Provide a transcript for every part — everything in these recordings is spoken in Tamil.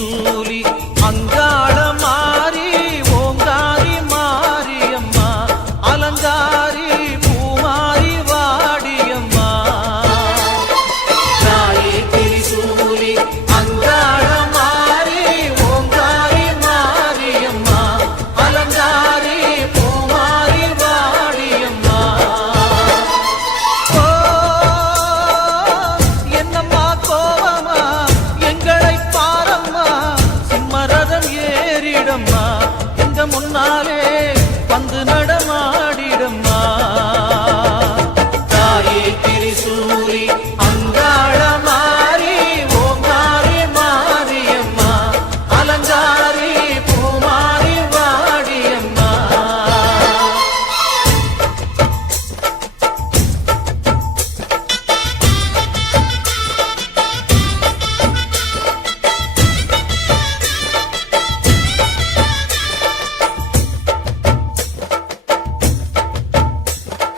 திரிசூலி அங்காள மாறி ஓங்காரி மாரியம்மா அலங்காரி பூமாரி வாடியம்மா தாயே திரிசூலி அங்காள மாறி ஓங்காரி மாரியம்மா அலங்காரி பூமாரி வாடியம்மா என்னம்மா கோவமா எங்களை பாரம்மா சிம்மரதம் ஏறிடம்மா எங்க முன்னாலே வந்து நடமாடிடம்மா தாயே திரிசூலி அங்காள மாறி ஓங்காரி மாரியம்மா அலங்காரி பூமாரி வாடியம்மா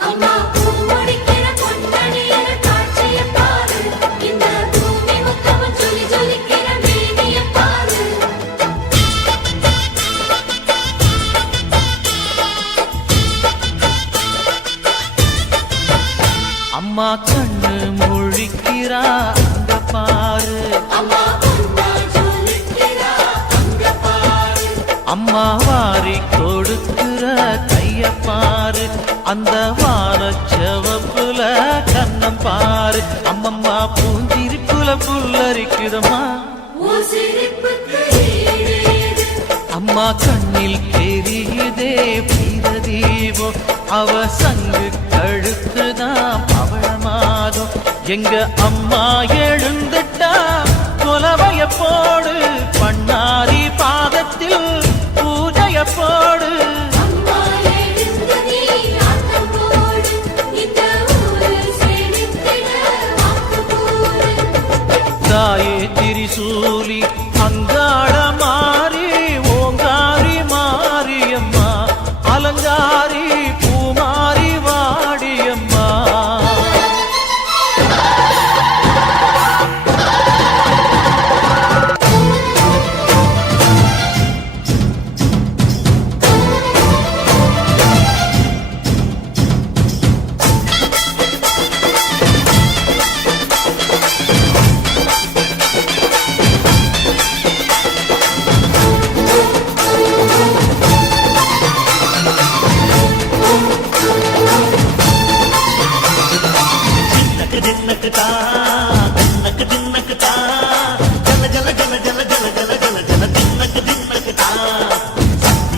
அம்மா பூமுடிக்கிற பொன்னணியர காட்சிய பாரு இந்த பூமி முத்தமும் ஜொலி ஜொலிக்கிற மேனிய பாரு அம்மா கண்ணு முழிக்கிறா அங்க பாரு அம்மா பொன்னா ஜொலிக்கிறா அங்க பாரு அம்மா வாரி கொடுக்கிற கைய பாரு அந்த வானச்சவப்புல கண்ணம் பாரு அம்மம்மா பூஞ்சிரிப்புல புல்லரிக்குதம்மா உன் சிரிப்புக்கு ஈடேது அம்மா கண்ணில் தெரியுதே வீர தீபம் அவ சங்கு கழுத்துதான் பவளமாகும் எங்க அம்மா எழுந்துட்டா கொலவைய போடு பண்ணாரி பாதத்தில் பூஜைய போடு அம்மா எழுந்து நீ ஆட்டம் போடு இந்த ஊரு செழித்திட வாக்கு போடு தாயே திரிசூலி அங்காள மாறி ஓங்காரி மாரியம்மா அலங்காரி பூமாரி வாடியம்மா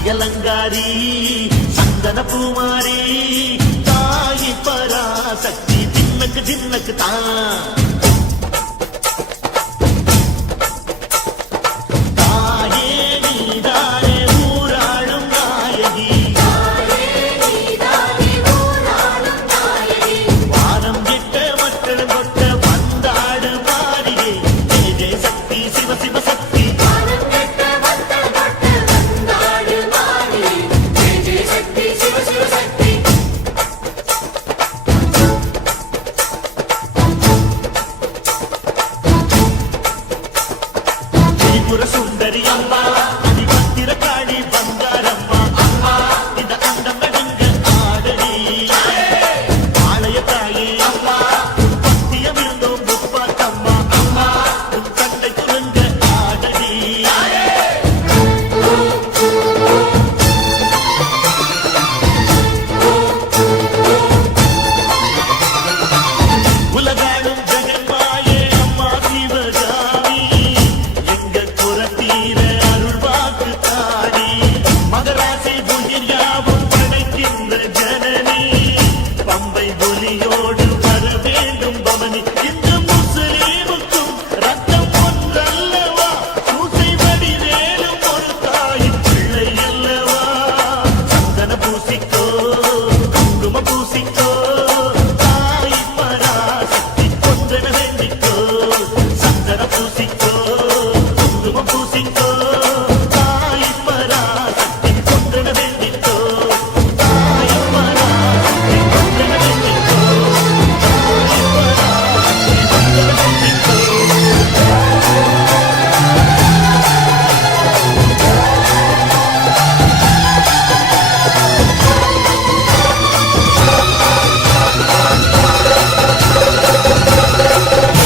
அலங்காரி சந்தன பூமாரி தாயி பராசக்தி தின்னக்கு தின்னக்கு தான்